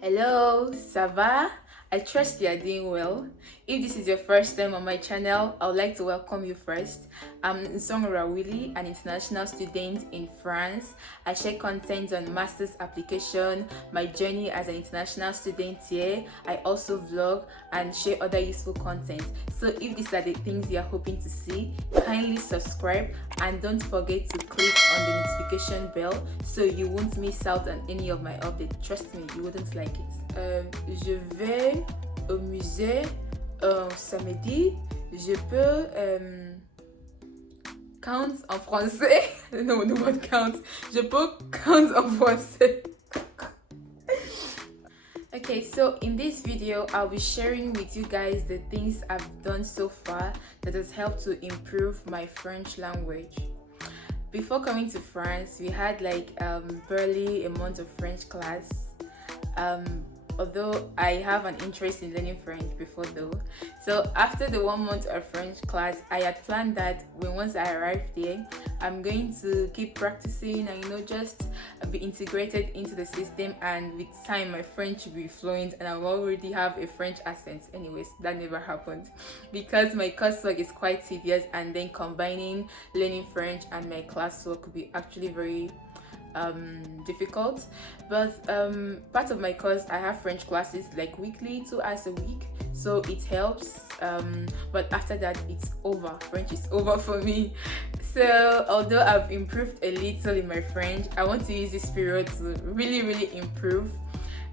Hello, ça va? I trust you are doing well. If this is your first time on my channel, I would like to welcome you first. I'm Willy, an international student in France. I share content on master's application, my journey as an international student here. I also vlog and share other useful content. So if these are the things you are hoping to see, kindly subscribe and don't forget to click on the notification bell so you won't miss out on any of my updates. Trust me, you wouldn't like it. Je vais au musée samedi. Je peux count en français. No, not count. Je peux count en français. Okay, so in this video, I'll be sharing with you guys the things I've done so far that has helped to improve my French language. Before coming to France, we had barely a month of French class. Although I have an interest in learning French before though. So after the 1 month of French class, I had planned that once I arrived there, I'm going to keep practicing and just be integrated into the system, and with time my French will be fluent and I will already have a French accent. Anyways, that never happened because my coursework is quite tedious, and then combining learning French and my classwork could be actually very difficult. But part of my course, I have French classes like weekly, 2 hours a week, so it helps. But after that, it's over. French is over for me. So although I've improved a little in my French, I want to use this period to really improve,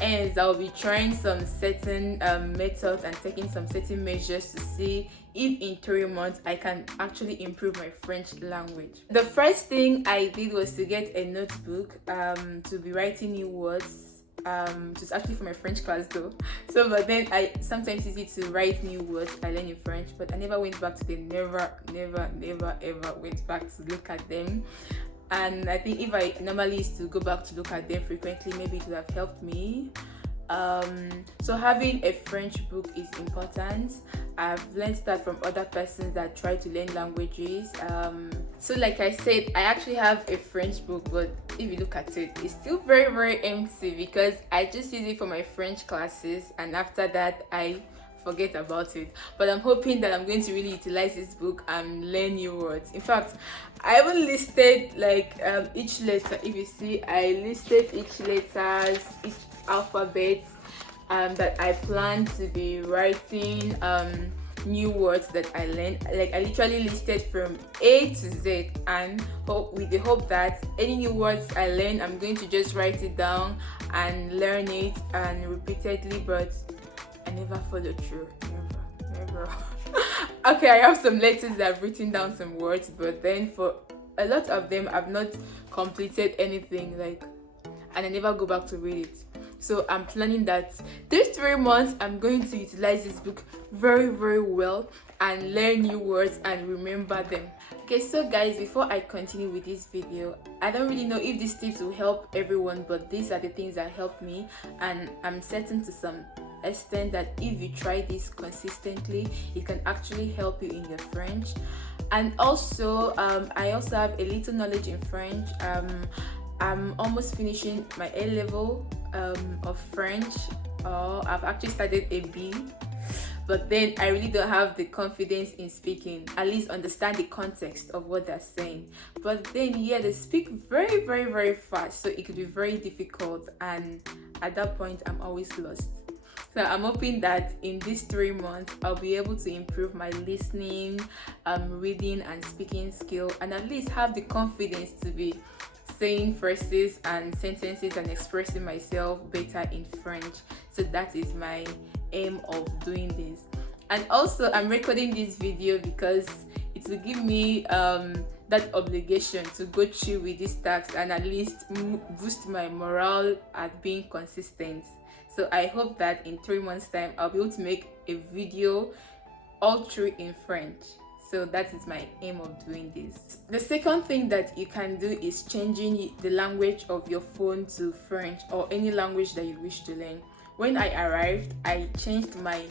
and I'll be trying some certain methods and taking some certain measures to see if in 3 months I can actually improve my French language. The first thing I did was to get a notebook to be writing new words. Just actually for my French class though. So but then I sometimes use it to write new words I learn in French, but I never went back to them. Never ever went back to look at them. And I think if I normally used to go back to look at them frequently, maybe it would have helped me. So having a French book is important. I've learned that from other persons that try to learn languages. So like I said, I actually have a French book, but if you look at it, it's still very empty because I just use it for my French classes, and after that I forget about it. But I'm hoping that I'm going to really utilize this book and learn new words. In fact, I even listed each letter. If you see, I listed each letters, each alphabet that I plan to be writing new words that I learned. I literally listed from A to Z, and with the hope that any new words I learn, I'm going to just write it down and learn it and repeatedly. But I never follow through. Never. Okay, I have some letters that I've written down some words, but then for a lot of them I've not completed anything, and I never go back to read it. So I'm planning that this 3 months I'm going to utilize this book very well and learn new words and remember them. Okay, so guys, before I continue with this video, I don't really know if these tips will help everyone, but these are the things that helped me, and I'm certain to some extent that if you try this consistently, it can actually help you in your French. And also I also have a little knowledge in French. I'm almost finishing my A level of French. I've actually started a B, but then I really don't have the confidence in speaking, at least understand the context of what they're saying. But then they speak very fast, so it could be very difficult, and at that point I'm always lost. So I'm hoping that in these 3 months I'll be able to improve my listening, reading and speaking skill, and at least have the confidence to be saying phrases and sentences and expressing myself better in French. So that is my aim of doing this. And also I'm recording this video because it will give me that obligation to go through with this task and at least boost my morale at being consistent. So I hope that in 3 months time I'll be able to make a video all through in French. So that is my aim of doing this. The second thing that you can do is changing the language of your phone to French or any language that you wish to learn. When I arrived, I changed my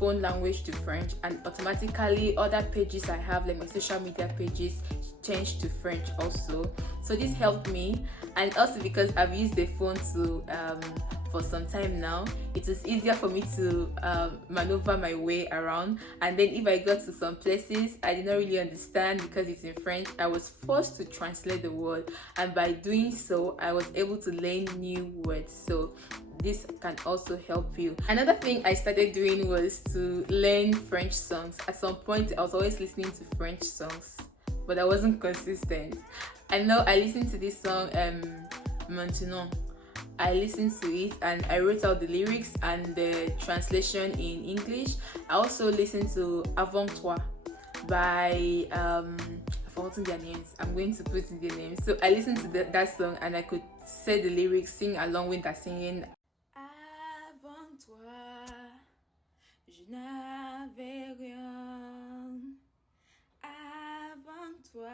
phone language to French, and automatically other pages I have, like my social media pages, change to French also. So this helped me, and also because I've used the phone to for some time now, it is easier for me to maneuver my way around. And then if I got to some places I did not really understand because it's in French, I was forced to translate the word, and by doing so I was able to learn new words. So this can also help you. Another thing I started doing was to learn French songs. At some point I was always listening to French songs, but I wasn't consistent. I know I listened to this song Maintenant. I listened to it and I wrote out the lyrics and the translation in English. I also listened to Avant Toi by I've forgotten their names. I'm going to put in their names. So I listened to that song and I could say the lyrics, sing along with that singing. Avant toi, je n'avais rien. Avant toi,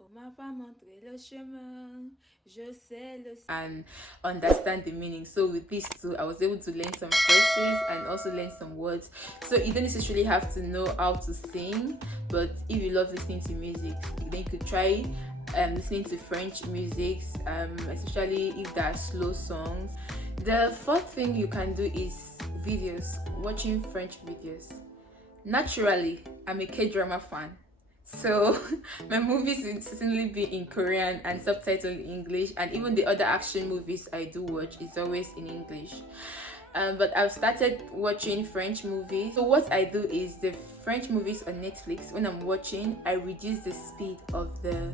on m'a pas montré le chemin. Je sais le and understand the meaning. So with these two, I was able to learn some phrases and also learn some words. So you don't necessarily have to know how to sing, but if you love listening to music, then you could try listening to French music, especially if there are slow songs. The fourth thing you can do is videos, watching French videos. Naturally, I'm a K-drama fan, so my movies will certainly be in Korean and subtitled in English, and even the other action movies I do watch is always in English. But I've started watching French movies. So what I do is the French movies on Netflix, when I'm watching, I reduce the speed of the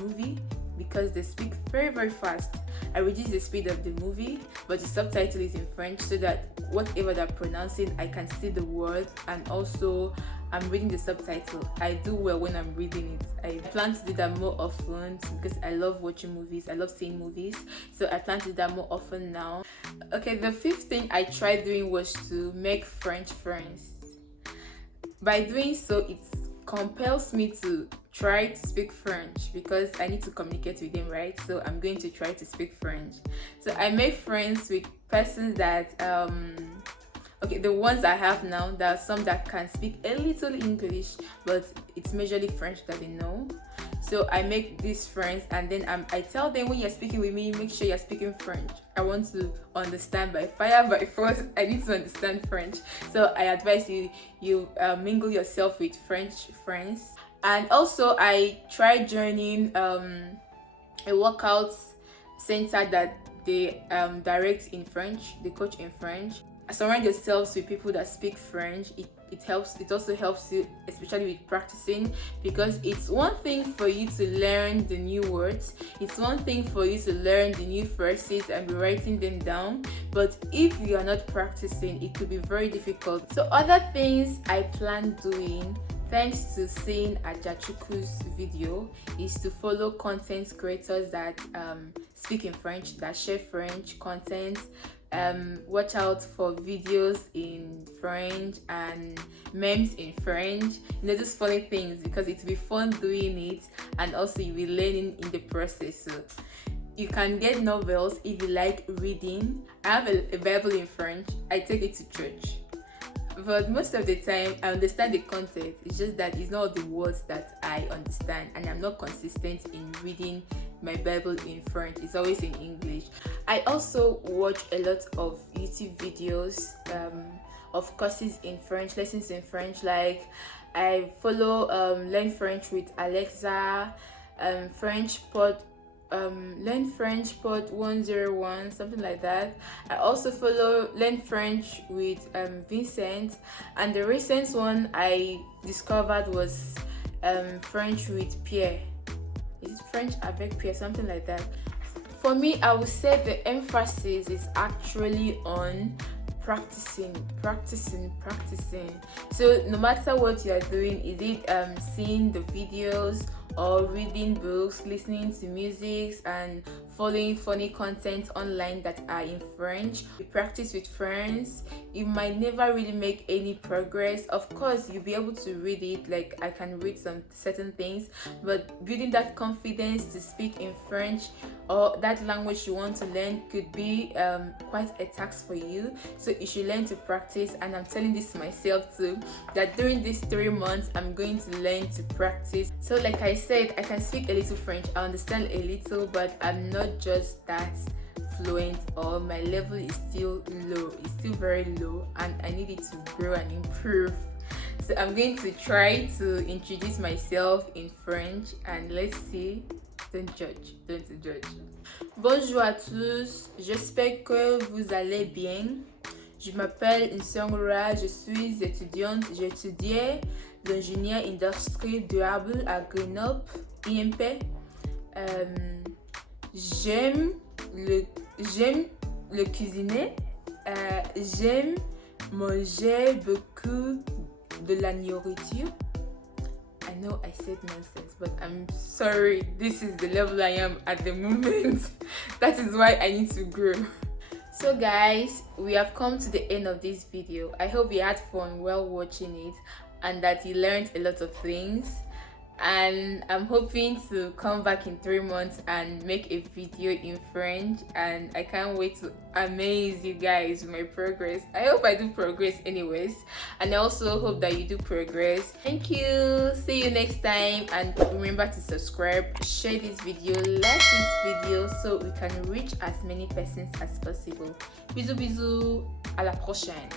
movie because they speak very fast. I reduce the speed of the movie, but the subtitle is in French so that whatever they're pronouncing, I can see the word, and also I'm reading the subtitle. I do well when I'm reading it. I plan to do that more often because I love watching movies. I love seeing movies. So I plan to do that more often now. Okay, the fifth thing I tried doing was to make French friends. By doing so, it compels me to try to speak French because I need to communicate with them, right? So I'm going to try to speak French. So I make friends with persons that okay, the ones I have now, there are some that can speak a little English, but it's majorly French that they know. So I make these friends, and then I tell them, when you're speaking with me, make sure you're speaking French. I want to understand by fire, by force. I need to understand French. So I advise you mingle yourself with French friends. And also I tried joining a workout center that they direct in French, they coach in French. Surround yourselves with people that speak French. It helps. It also helps you, especially with practicing, because it's one thing for you to learn the new words. It's one thing for you to learn the new phrases and be writing them down. But if you are not practicing, it could be very difficult. So other things I plan doing, thanks to seeing Ajachuku's video, is to follow content creators that speak in French, that share French content. Watch out for videos in French and memes in French, just funny things, because it will be fun doing it, and also you'll be learning in the process. So you can get novels if you like reading. I have a Bible in French. I take it to church, but most of the time I understand the content. It's just that it's not all the words that I understand, and I'm not consistent in reading my Bible in French. It's always in English. I also watch a lot of YouTube videos of courses in French, lessons in French. Like I follow Learn French with Alexa, Learn French Pod 101, something like that. I also follow Learn French with Vincent, and the recent one I discovered was French with Pierre. Is it French avec Pierre, something like that? For me, I would say the emphasis is actually on practicing. So no matter what you are doing, is it seeing the videos or reading books, listening to music and following funny content online that are in French. You practice with friends. You might never really make any progress. Of course, you'll be able to read it, like I can read some certain things, but building that confidence to speak in French or that language you want to learn could be quite a task for you. So you should learn to practice, and I'm telling this to myself too, that during these 3 months I'm going to learn to practice. So like I said, I can speak a little French, I understand a little, but I'm not just that fluent, or my level is still low, it's still very low, and I need it to grow and improve. So I'm going to try to introduce myself in French, and let's see. Don't judge. Bonjour à tous, j'espère que vous allez bien. Je m'appelle Inshot, je suis étudiante, j'étudiais l'ingénieur industrie durable à Grenoble, IMP. J'aime le cuisiner, j'aime manger beaucoup de la nourriture. I know I said nonsense, but I'm sorry, this is the level I am at the moment. That is why I need to grow. So guys, we have come to the end of this video. I hope you had fun while watching it and that you learned a lot of things. And I'm hoping to come back in 3 months and make a video in French, and I can't wait to amaze you guys with my progress. I hope I do progress anyways, and I also hope that you do progress. Thank you, see you next time, and remember to subscribe, share this video, like this video so we can reach as many persons as possible. Bisous bisous, à la prochaine.